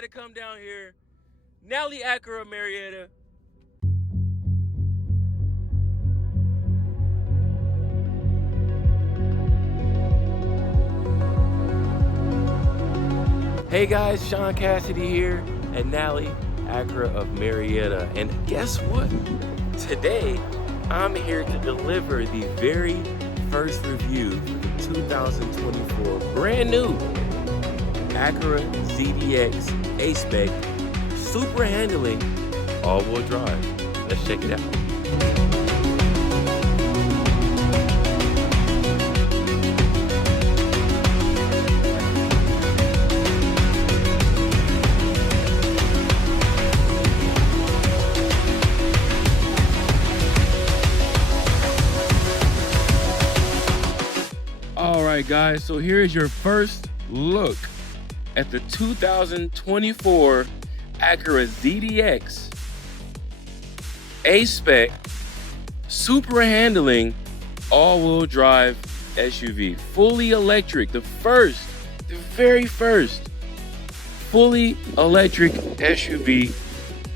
had to come down here. Nally Acura Marietta. Hey guys, Sean Cassidy here at Nally Acura of Marietta. And guess what? Today, I'm here to deliver the very first review for the 2024 brand new Acura ZDX A-Spec super handling all-wheel drive. Let's check it out. All right, guys, so here's your first look at the 2024 Acura ZDX A-Spec super handling all-wheel drive SUV, fully electric, the very first fully electric SUV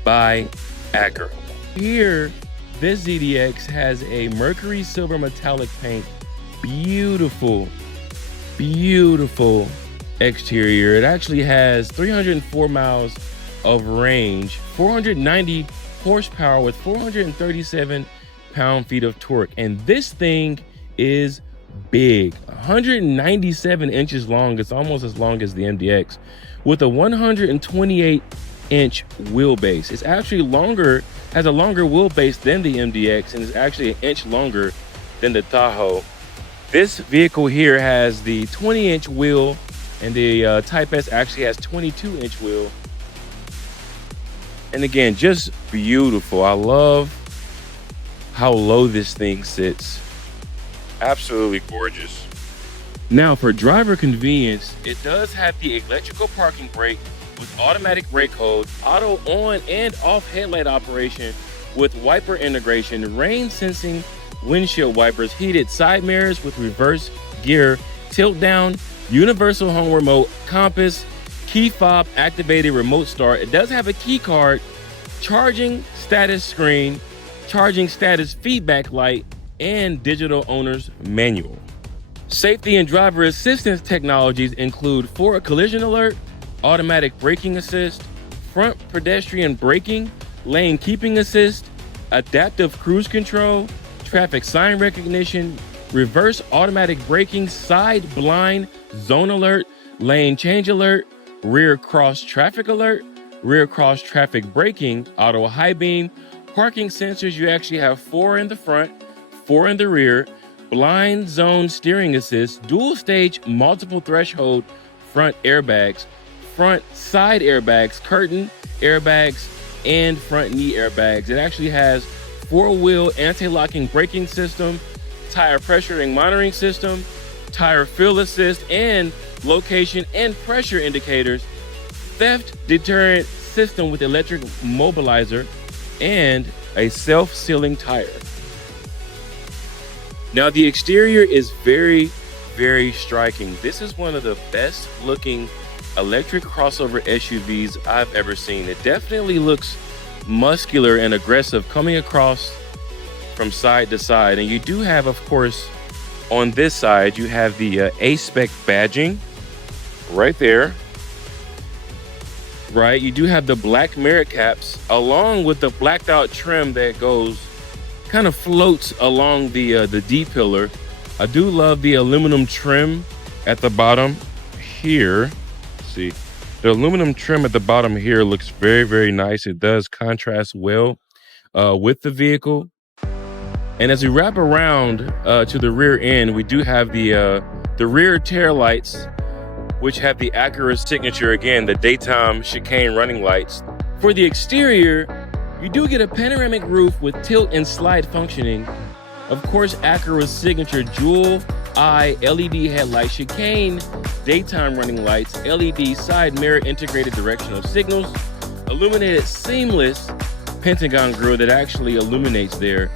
by Acura. Here, this ZDX has a mercury silver metallic paint. Beautiful exterior. It actually has 304 miles of range, 490 horsepower with 437 pound-feet of torque. And this thing is big, 197 inches long. It's almost as long as the MDX with a 128-inch wheelbase. It's actually longer, has a longer wheelbase than the MDX, and is actually an inch longer than the Tahoe. This vehicle here has the 20-inch wheel, and the Type S actually has 22-inch wheel. And again, just beautiful. I love how low this thing sits. Absolutely gorgeous. Now, for driver convenience, it does have the electrical parking brake with automatic brake hold, auto on and off headlight operation with wiper integration, rain sensing windshield wipers, heated side mirrors with reverse gear, tilt down, universal home remote, compass, key fob activated remote start. It does have a key card, charging status screen, charging status feedback light, and digital owner's manual. Safety and driver assistance technologies include forward collision alert, automatic braking assist, front pedestrian braking, lane keeping assist, adaptive cruise control, traffic sign recognition, reverse automatic braking, side blind zone alert, lane change alert, rear cross traffic alert, rear cross traffic braking, auto high beam, parking sensors. You actually have 4 in the front, 4 in the rear, blind zone steering assist, dual stage multiple threshold front airbags, front side airbags, curtain airbags, and front knee airbags. It actually has 4-wheel anti-locking braking system, tire pressure and monitoring system, tire fill assist, and location and pressure indicators, theft deterrent system with electric mobilizer, and a self-sealing tire. Now, the exterior is very striking. This is one of the best looking electric crossover SUVs I've ever seen. It definitely looks muscular and aggressive coming across from side to side. And you do have, of course, on this side, you have the A-Spec badging right there. Right, you do have the black mirror caps along with the blacked out trim that goes, kind of floats along the D-pillar. I do love the aluminum trim at the bottom here. Let's see. The aluminum trim at the bottom here looks very nice. It does contrast well with the vehicle. And as we wrap around to the rear end, we do have the rear tail lights, which have the Acura signature, again, the daytime chicane running lights. For the exterior, you do get a panoramic roof with tilt and slide functioning. Of course, Acura's signature jewel eye LED headlight, chicane daytime running lights, LED side mirror integrated directional signals, illuminated seamless Pentagon grille that actually illuminates there,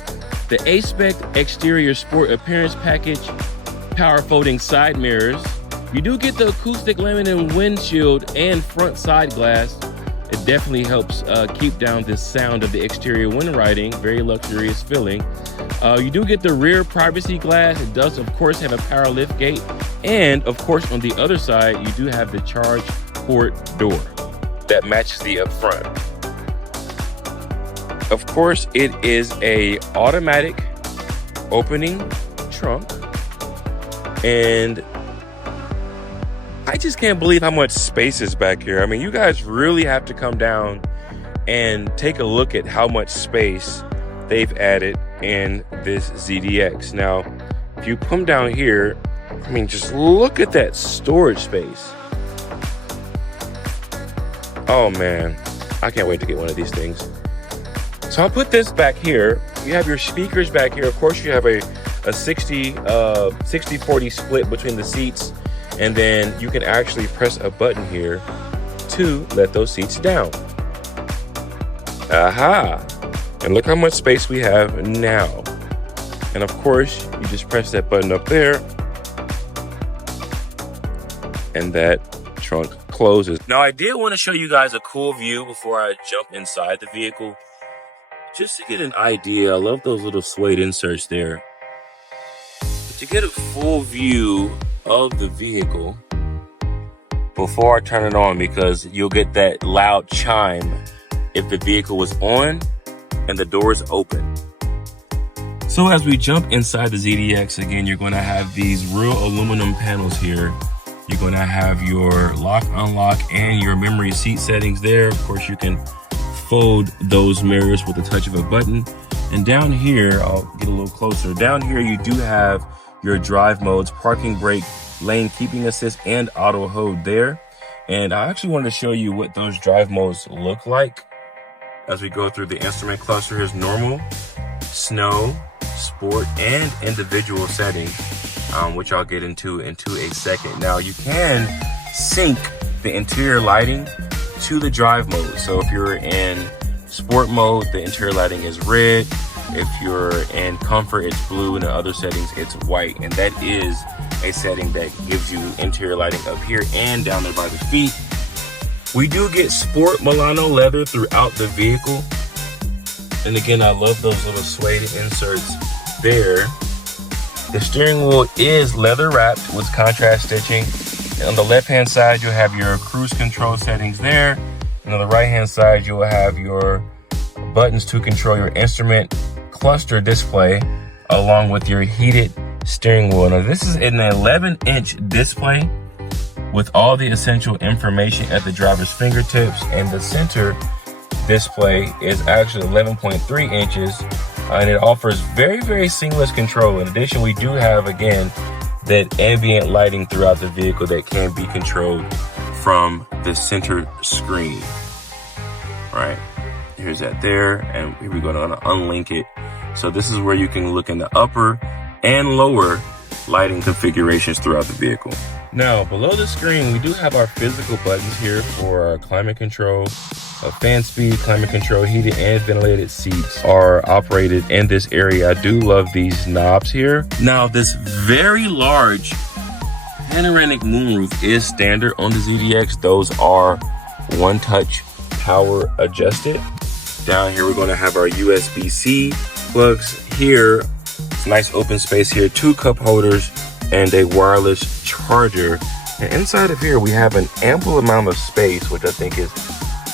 the A-Spec exterior sport appearance package, power folding side mirrors, You do get the acoustic laminate windshield and front side glass. It definitely helps keep down the sound of the exterior when riding, very luxurious feeling. You do get the rear privacy glass. It does, of course, have a power lift gate. And, of course, on the other side, you do have the charge port door that matches the up front. Of course, it is a automatic opening trunk. And I just can't believe how much space is back here. I mean, you guys really have to come down and take a look at how much space they've added in this ZDX. Now, if you come down here, I mean, just look at that storage space. Oh man, I can't wait to get one of these things. So I'll put this back here. You have your speakers back here. Of course, you have a 60-40 split between the seats. And then you can actually press a button here to let those seats down. Aha! And look how much space we have now. And of course, you just press that button up there, and that trunk closes. Now, I did want to show you guys a cool view before I jump inside the vehicle, just to get an idea. I love those little suede inserts there. But to get a full view of the vehicle before I turn it on, because you'll get that loud chime if the vehicle was on and the doors open. So as we jump inside the ZDX, again, you're going to have these real aluminum panels here. You're going to have your lock, unlock, and your memory seat settings there. Of course, you can fold those mirrors with the touch of a button. And down here, I'll get a little closer. Down here, you do have your drive modes, parking brake, lane keeping assist, and auto hold there. And I actually wanted to show you what those drive modes look like as we go through the instrument cluster. Here's normal, snow, sport, and individual setting, which I'll get into a second. Now, you can sync the interior lighting to the drive mode. So if you're in sport mode, the interior lighting is red. If you're in comfort, it's blue, and in other settings, it's white. And that is a setting that gives you interior lighting up here and down there by the feet. We do get sport Milano leather throughout the vehicle. And again, I love those little suede inserts there. The steering wheel is leather wrapped with contrast stitching. And on the left-hand side, you'll have your cruise control settings there. And on the right-hand side, you will have your buttons to control your instrument cluster display, along with your heated steering wheel. Now, this is an 11-inch display with all the essential information at the driver's fingertips, and the center display is actually 11.3 inches, and it offers very, very seamless control. In addition, we do have, again, that ambient lighting throughout the vehicle that can be controlled from the center screen. All right, here's that there, and here we're going to unlink it. So this is where you can look in the upper and lower lighting configurations throughout the vehicle. Now, below the screen, we do have our physical buttons here for our climate control, fan speed, climate control. Heated and ventilated seats are operated in this area. I do love these knobs here. Now, this very large panoramic moonroof is standard on the ZDX. Those are one-touch power adjusted. Down here, we're going to have our USB-C plugs here. It's a nice open space here, 2 cup holders and a wireless charger. And inside of here, we have an ample amount of space, which I think is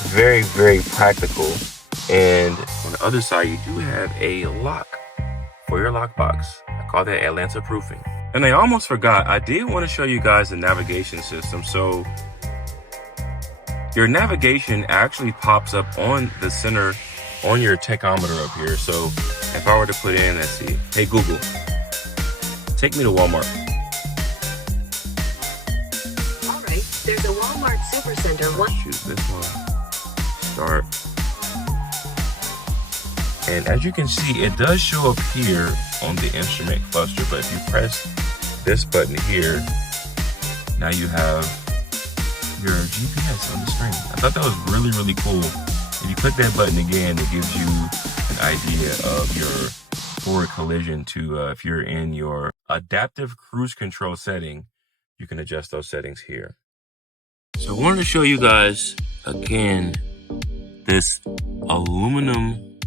very, very practical. And on the other side, you do have a lock for your lockbox. I call that Atlanta proofing. And I almost forgot, I did want to show you guys the navigation system. So your navigation actually pops up on the center on your tachometer up here. So if I were to put in, let's see, hey Google, take me to Walmart. All right, there's a Walmart Supercenter. Choose this one, start. And as you can see, it does show up here on the instrument cluster, but if you press this button here, now you have your GPS on the screen. I thought that was really, really cool. If you click that button again, it gives you an idea of your forward collision to if you're in your adaptive cruise control setting, you can adjust those settings here. So I wanted to show you guys again this aluminum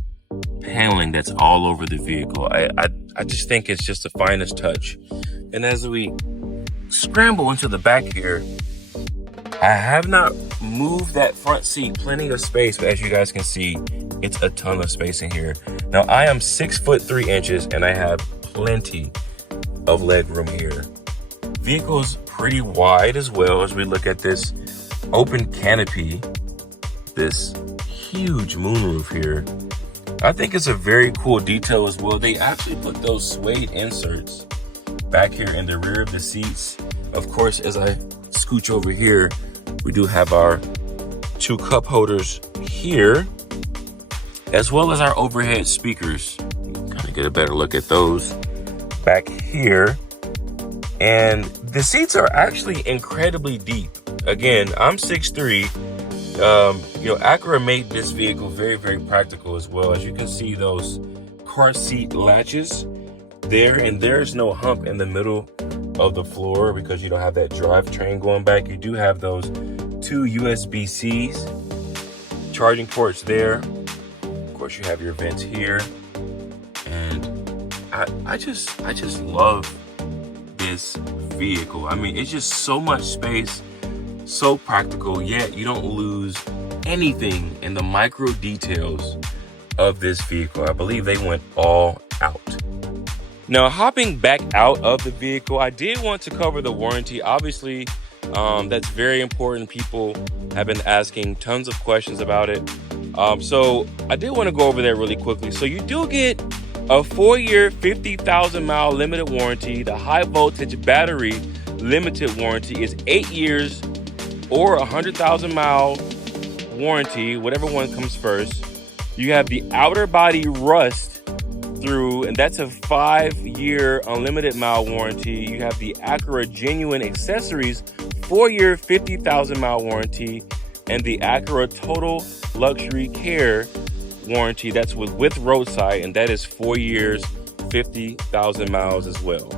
paneling that's all over the vehicle. I just think it's just the finest touch. And as we scramble into the back here, I have not moved that front seat, plenty of space, but as you guys can see, it's a ton of space in here. Now I am 6'3" and I have plenty of leg room here. Vehicle's pretty wide as well. As we look at this open canopy, this huge moonroof here, I think it's a very cool detail as well. They actually put those suede inserts back here in the rear of the seats. Of course, as I scooch over here, we do have our 2 cup holders here, as well as our overhead speakers. Kind of get a better look at those back here. And the seats are actually incredibly deep. Again, I'm 6'3". Acura made this vehicle very, very practical as well. As you can see, those car seat latches there, and there's no hump in the middle of the floor because you don't have that drivetrain going back. You do have those 2 USB-Cs charging ports there. Of course, you have your vents here, and I just love this vehicle. I mean, it's just so much space, so practical, yet you don't lose anything in the micro details of this vehicle. I believe they went all out. Now, hopping back out of the vehicle, I did want to cover the warranty. Obviously, that's very important. People have been asking tons of questions about it. So I did want to go over that really quickly. So you do get a 4-year, 50,000 mile limited warranty. The high voltage battery limited warranty is 8 years or 100,000 mile warranty, whatever one comes first. You have the outer body rust through, and that's a 5-year unlimited mile warranty. You have the Acura genuine accessories 4-year, 50,000 mile warranty, and the Acura total luxury care warranty, that's with roadside, and that is 4 years, 50,000 miles as well.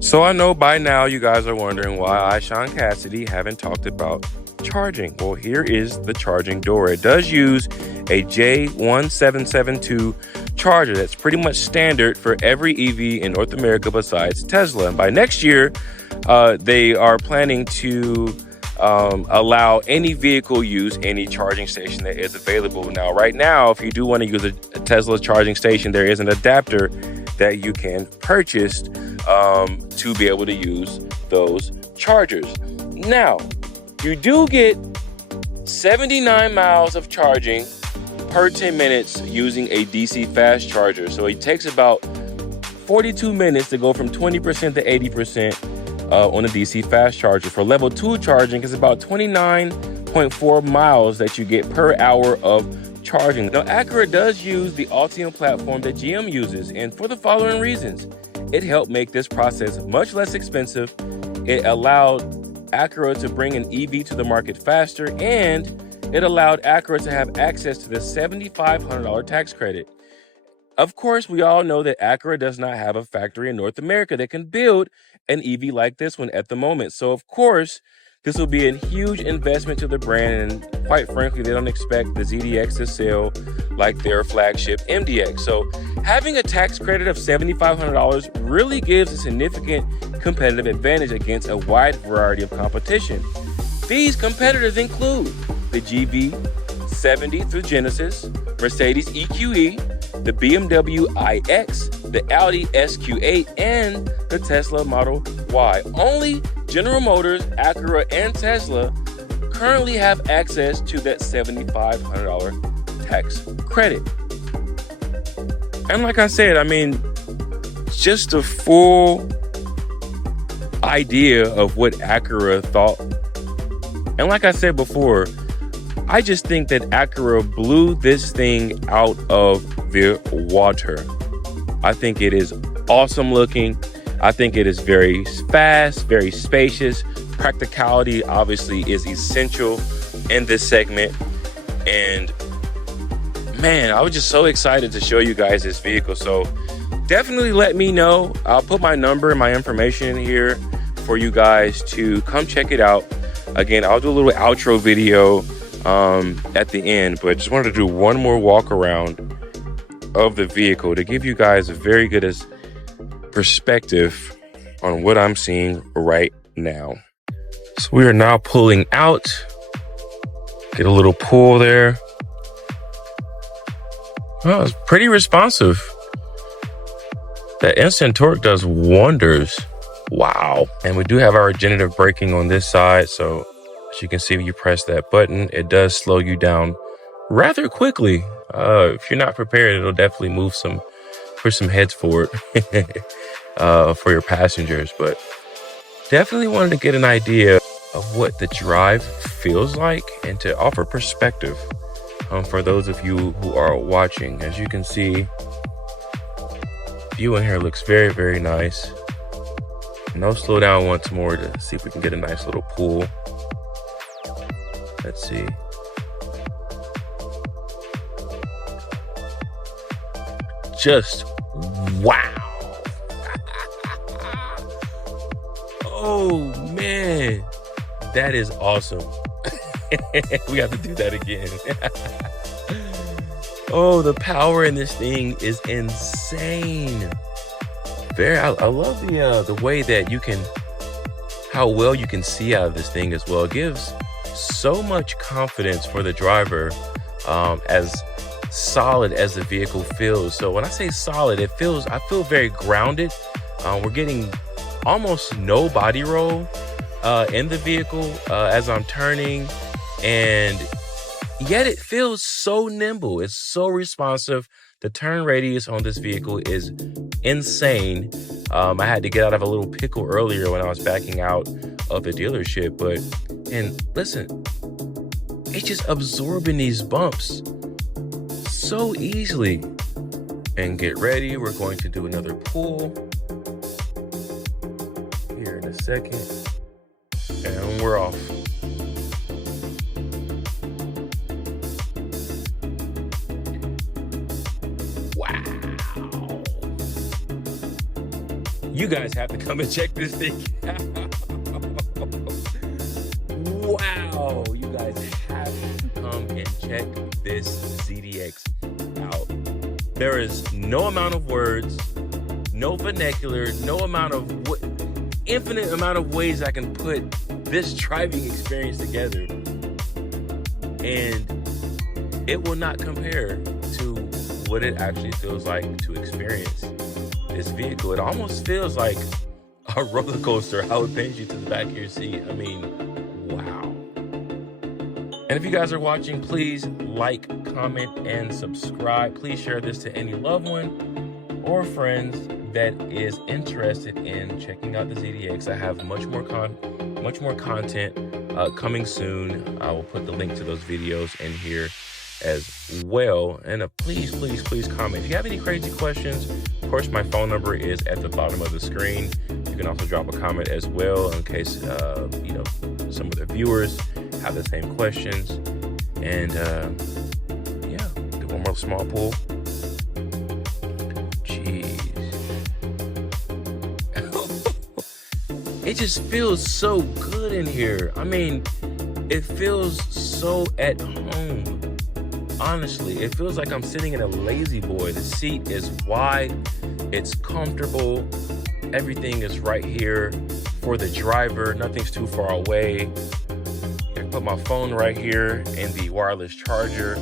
So I know by now you guys are wondering why I, Sean Cassidy, haven't talked about charging. Well, here is the charging door. It does use a J1772 charger. That's pretty much standard for every EV in North America besides Tesla. And by next year, they are planning to allow any vehicle use any charging station that is available. Now, right now, if you do want to use a Tesla charging station, there is an adapter that you can purchase to be able to use those chargers. Now, you do get 79 miles of charging per 10 minutes using a DC fast charger. So it takes about 42 minutes to go from 20% to 80% on a DC fast charger. For level 2 charging, it's about 29.4 miles that you get per hour of charging. Now, Acura does use the Ultium platform that GM uses, and for the following reasons. It helped make this process much less expensive. It allowed Acura to bring an EV to the market faster, and it allowed Acura to have access to the $7,500 tax credit. Of course, we all know that Acura does not have a factory in North America that can build an EV like this one at the moment. So, of course, this will be a huge investment to the brand, and quite frankly, they don't expect the ZDX to sell like their flagship MDX. So having a tax credit of $7,500 really gives a significant competitive advantage against a wide variety of competition. These competitors include the GV70 through Genesis, Mercedes EQE, the BMW iX, the Audi SQ8, and the Tesla Model Y. Only General Motors, Acura, and Tesla currently have access to that $7,500 tax credit. And like I said, I mean, just a full idea of what Acura thought. And like I said before, I just think that Acura blew this thing out of the water. I think it is awesome looking. I think it is very fast, very spacious. Practicality obviously is essential in this segment. And man, I was just so excited to show you guys this vehicle. So definitely let me know. I'll put my number and my information in here for you guys to come check it out. Again, I'll do a little outro video at the end, but just wanted to do one more walk around of the vehicle to give you guys a very good perspective on what I'm seeing right now. So we are now pulling out. Get a little pull there. Well, it's pretty responsive. That instant torque does wonders. Wow. And we do have our regenerative braking on this side. So as you can see, when you press that button, it does slow you down rather quickly. If you're not prepared, it'll definitely push some heads forward for your passengers. But definitely wanted to get an idea of what the drive feels like and to offer perspective for those of you who are watching. As you can see, view in here looks very, very nice. No, slow down once more to see if we can get a nice little pull. Let's see. Just wow. Oh man, that is awesome. We have to do that again. Oh, the power in this thing is insane. I love the way that how well you can see out of this thing as well. It gives so much confidence for the driver, as solid as the vehicle feels. So when I say solid, I feel very grounded. We're getting almost no body roll in the vehicle as I'm turning, and yet it feels so nimble. It's so responsive. The turn radius on this vehicle is insane. I had to get out of a little pickle earlier when I was backing out of the dealership, and listen, it's just absorbing these bumps so easily. And get ready, we're going to do another pull here in a second, and we're off. Wow. You guys have to come and check this thing out. Wow. You guys have to come and check this ZDX out. There is no amount of words, no vernacular, no amount of infinite amount of ways I can put this driving experience together, and it will not compare to what it actually feels like to experience this vehicle. It almost feels like a roller coaster, how it pins you to the back of your seat. I mean, wow. And if you guys are watching, please like, comment, and subscribe. Please share this to any loved one or friends that is interested in checking out the ZDX. I have much more content coming soon. I will put the link to those videos in here as well. And please comment. If you have any crazy questions, of course, my phone number is at the bottom of the screen. You can also drop a comment as well in case some of the viewers have the same questions. And yeah, do one more small pull. Jeez. It just feels so good in here. I mean, it feels so at home. Honestly, it feels like I'm sitting in a lazy boy. The seat is wide, it's comfortable, everything is right here for the driver, nothing's too far away. I can put my phone right here in the wireless charger,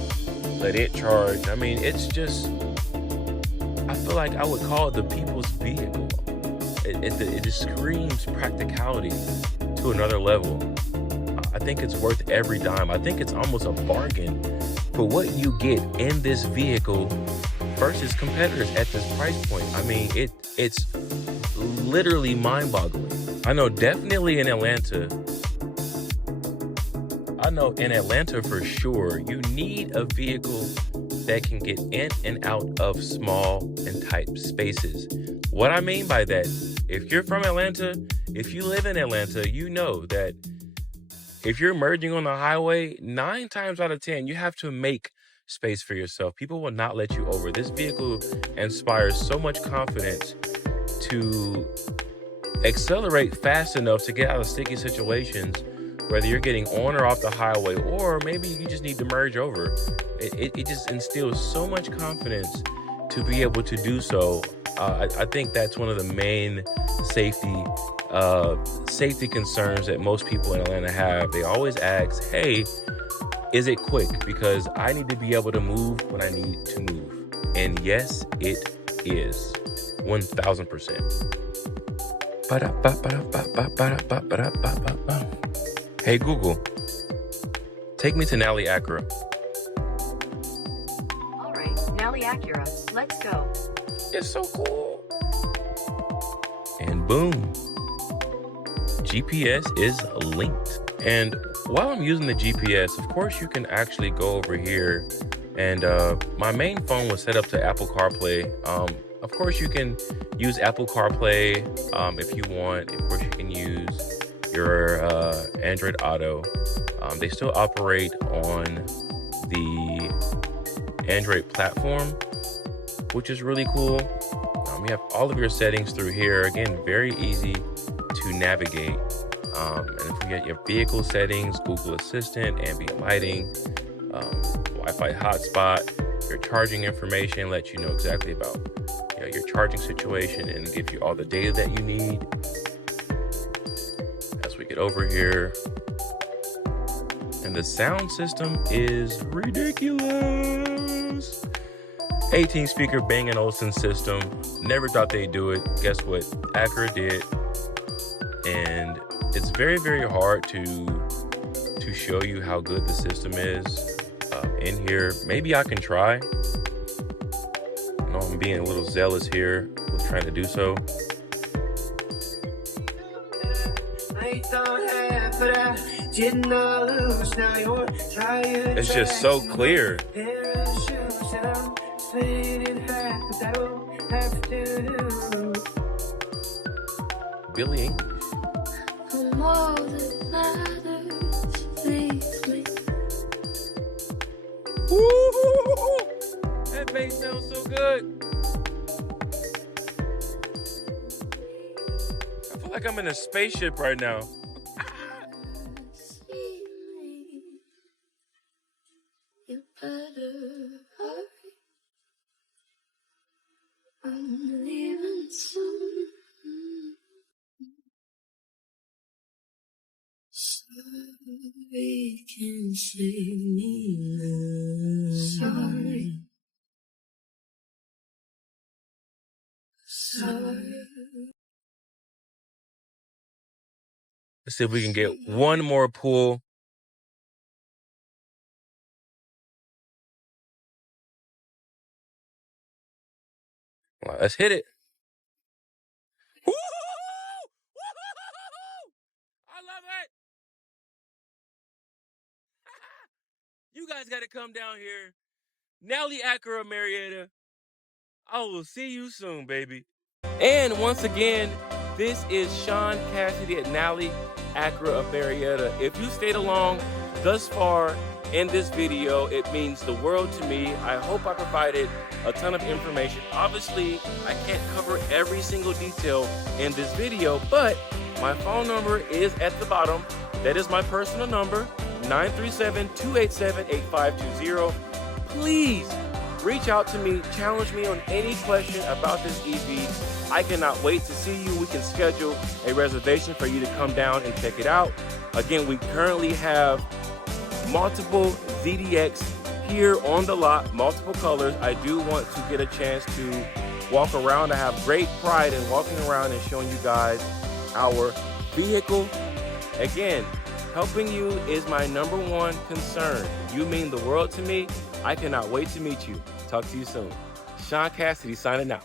let it charge. I mean, it's just, I feel like I would call it the people's vehicle. It just screams practicality to another level. I think it's worth every dime. I think it's almost a bargain for what you get in this vehicle versus competitors at this price point. I mean, it's literally mind-boggling. I know definitely in Atlanta for sure, you need a vehicle that can get in and out of small and tight spaces. What I mean by that, if you're from Atlanta, if you live in Atlanta, you know that if you're merging on the highway, 9 times out of 10, you have to make space for yourself. People will not let you over. This vehicle inspires so much confidence to accelerate fast enough to get out of sticky situations, whether you're getting on or off the highway, or maybe you just need to merge over. It just instills so much confidence to be able to do so. I think that's one of the main safety concerns that most people in Atlanta have. They always ask, hey, is it quick? Because I need to be able to move when I need to move. And yes, it is. 1000%. Hey Google, take me to Nally Acura. All right, Nally Acura, let's go. It's so cool. And boom, GPS is linked. And while I'm using the GPS, of course, you can actually go over here. And my main phone was set up to Apple CarPlay. Of course, you can use Apple CarPlay if you want. Of course, you can use your Android Auto. They still operate on the Android platform, which is really cool. You have all of your settings through here. Again, very easy to navigate. And if you get your vehicle settings, Google Assistant, ambient lighting, Wi-Fi hotspot, your charging information, lets you know exactly about your charging situation and give you all the data that you need. As we get over here, and the sound system is ridiculous. 18 speaker Bang & Olufsen system. Never thought they'd do it. Guess what? Acura did. And it's very, very hard to show you how good the system is in here. Maybe I can try. I know I'm being a little zealous here with trying to do so. It's just so clear. Billy English. Woo-hoo-hoo-hoo. That bass sounds so good. I feel like I'm in a spaceship right now. You better hurry. I'm leaving soon. Sorry, can save me now. Sorry. Let's see if we can get one more pull. All right, let's hit it. I love it. You guys got to come down here. Nally Acura Marietta. I will see you soon, baby. And once again, this is Sean Cassidy at Nally Acura of Marietta. If you stayed along thus far in this video, it means the world to me. I hope I provided a ton of information. Obviously, I can't cover every single detail in this video, but my phone number is at the bottom. That is my personal number, 937-287-8520. Please reach out to me, challenge me on any question about this EV. I cannot wait to see you. We can schedule a reservation for you to come down and check it out. Again, we currently have multiple ZDX here on the lot, multiple colors. I do want to get a chance to walk around. I have great pride in walking around and showing you guys our vehicle. Again, helping you is my #1 concern. You mean the world to me. I cannot wait to meet you. Talk to you soon. Sean Cassidy signing out.